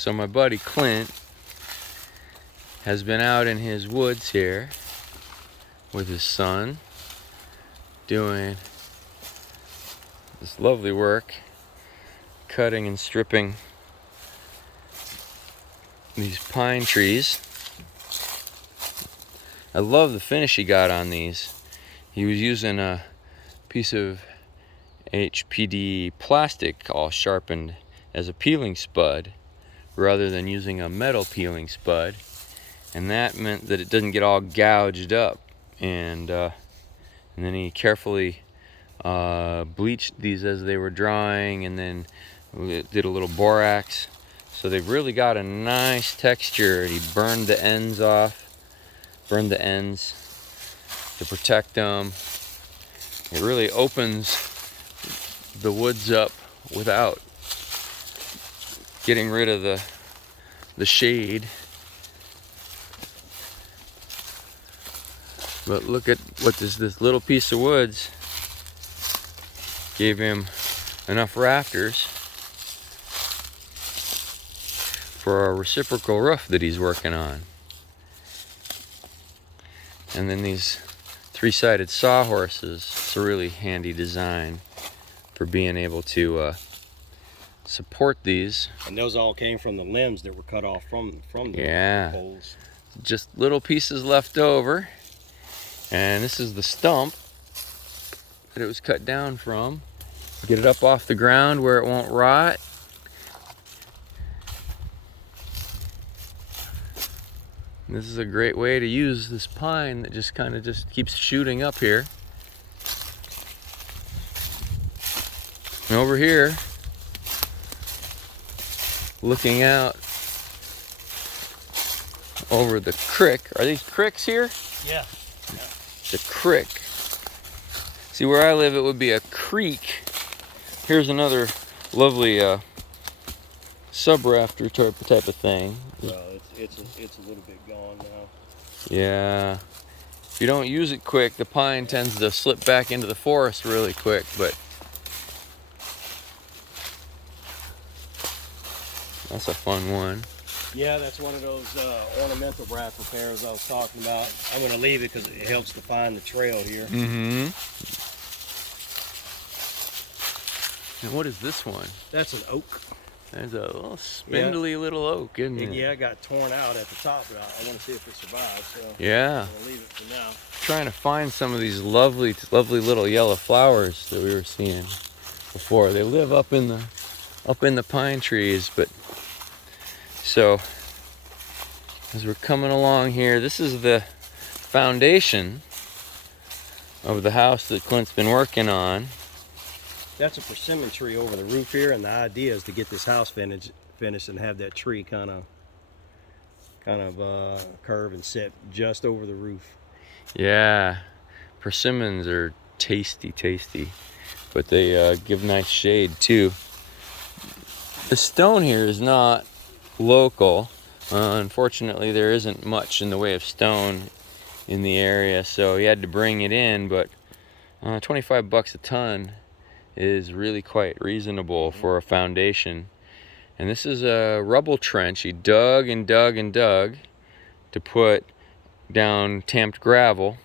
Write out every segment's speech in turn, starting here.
So my buddy Clint has been out in his woods here with his son doing this lovely work, cutting and stripping these pine trees. I love the finish he got on these. He was using a piece of HPD plastic all sharpened as a peeling spud rather than using a metal peeling spud, and that meant that it doesn't get all gouged up. And then he carefully bleached these as they were drying, and then did a little borax, so they've really got a nice texture. He burned the ends off, burned the ends to protect them. It really opens the woods up without getting rid of the shade. But look at what this little piece of woods gave him enough rafters for a reciprocal roof that he's working on. And then these three-sided sawhorses. It's a really handy design for being able to support these. And those all came from the limbs that were cut off from the poles. Just little pieces left over. And this is the stump that it was cut down from. Get it up off the ground where it won't rot. And this is a great way to use this pine that just kind of keeps shooting up here. And over here, looking out over the creek. Are these cricks here? Yeah. The creek. See, where I live, it would be a creek. Here's another lovely sub-rafter type of thing. Well, it's a little bit gone now. Yeah. If you don't use it quick, the pine tends to slip back into the forest really quick, but that's a fun one. Yeah, that's one of those ornamental raft repairs I was talking about. I'm going to leave it because it helps define the trail here. Mm-hmm. And what is this one? That's an oak. There's a little spindly little oak, isn't it? Yeah, it got torn out at the top, but I want to see if it survives. So yeah. I'm going to leave it for now. Trying to find some of these lovely little yellow flowers that we were seeing before. They live up in the pine trees, but so as we're coming along here, this is the foundation of the house that Clint's been working on. That's a persimmon tree over the roof here, and the idea is to get this house finished and have that tree kind of curve and sit just over the roof. Yeah, persimmons are tasty, but they give nice shade too. The stone here is not local. Unfortunately, there isn't much in the way of stone in the area, so he had to bring it in, but 25 bucks a ton is really quite reasonable for a foundation. And this is a rubble trench. He dug and dug and dug to put down tamped gravel.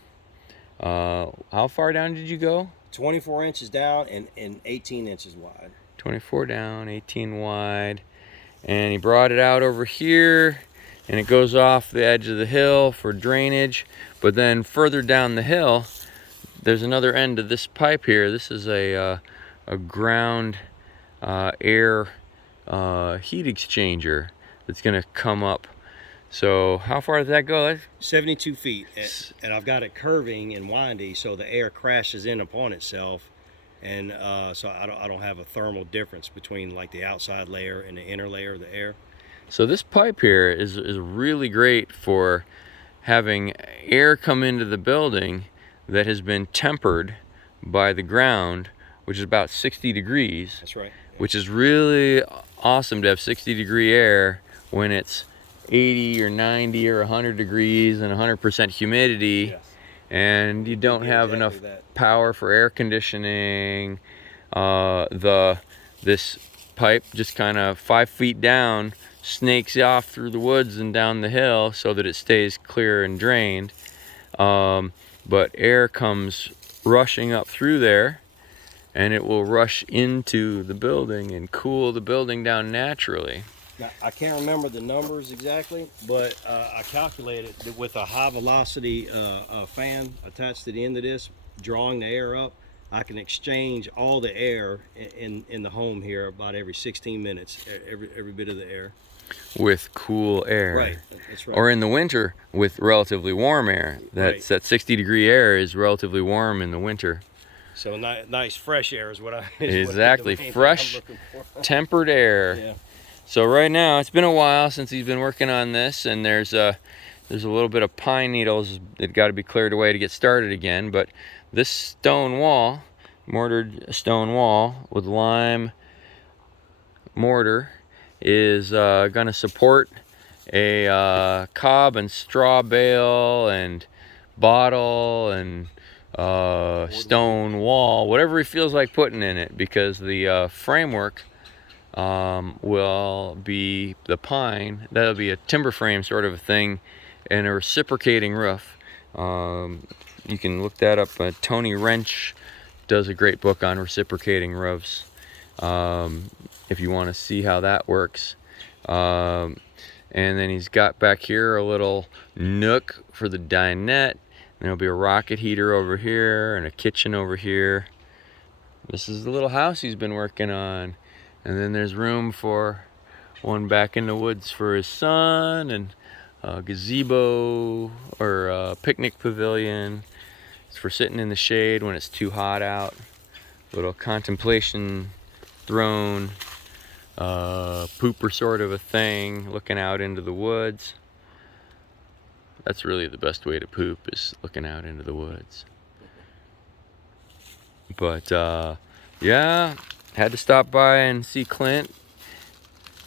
How far down did you go? 24 inches down and 18 inches wide. 24 down, 18 wide. And he brought it out over here, and it goes off the edge of the hill for drainage. But then further down the hill, there's another end to this pipe here. This is a ground air heat exchanger that's going to come up. So how far does that go? 72 feet, and I've got it curving and windy, so the air crashes in upon itself, and so I don't have a thermal difference between like the outside layer and the inner layer of the air. So this pipe here is really great for having air come into the building that has been tempered by the ground, which is about 60 degrees. That's right. Which is really awesome to have 60-degree air when it's 80 or 90 or 100 degrees and 100% humidity. Yes. And you don't have enough power for air conditioning. This pipe just kind of 5 feet down snakes off through the woods and down the hill so that it stays clear and drained. But air comes rushing up through there, and it will rush into the building and cool the building down naturally. Now, I can't remember the numbers exactly, but I calculated that with a high velocity fan attached to the end of this, drawing the air up, I can exchange all the air in the home here about every 16 minutes, every bit of the air. With cool air. Right, that's right. Or in the winter with relatively warm air. That 60-degree air is relatively warm in the winter. So nice fresh air is what I exactly, fresh, tempered air. Yeah. So right now, it's been a while since he's been working on this, and there's a little bit of pine needles that got to be cleared away to get started again. But this stone wall, mortared stone wall with lime mortar, is going to support a cob and straw bale and bottle and stone wall, whatever he feels like putting in it, because the framework will be the pine. That'll be a timber frame sort of a thing, and a reciprocating roof. You can look that up. Tony Wrench does a great book on reciprocating roofs, if you want to see how that works. And then he's got back here a little nook for the dinette. And there'll be a rocket heater over here and a kitchen over here. This is the little house he's been working on. And then there's room for one back in the woods for his son, and a gazebo or a picnic pavilion. It's for sitting in the shade when it's too hot out. Little contemplation throne, pooper sort of a thing, looking out into the woods. That's really the best way to poop, is looking out into the woods. But yeah, had to stop by and see Clint.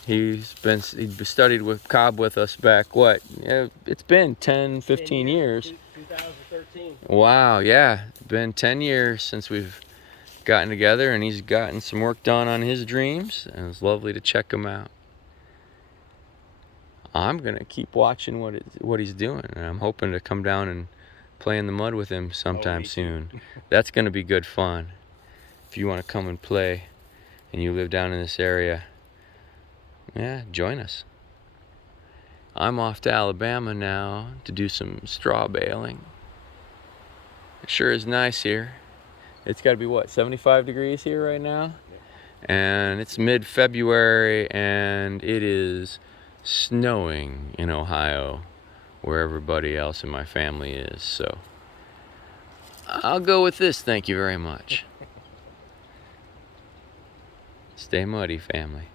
He studied with cob with us back, what? Yeah, it's been 10, 15 years. 2013. Wow, yeah. It's been 10 years since we've gotten together, and he's gotten some work done on his dreams, and it was lovely to check him out. I'm gonna keep watching what he's doing, and I'm hoping to come down and play in the mud with him sometime soon. That's gonna be good fun. If you want to come and play, and you live down in this area, yeah, join us. I'm off to Alabama now to do some straw baling. It sure is nice here. It's got to be, what, 75 degrees here right now? And it's mid-February, and it is snowing in Ohio, where everybody else in my family is. So I'll go with this, thank you very much. Stay muddy, family.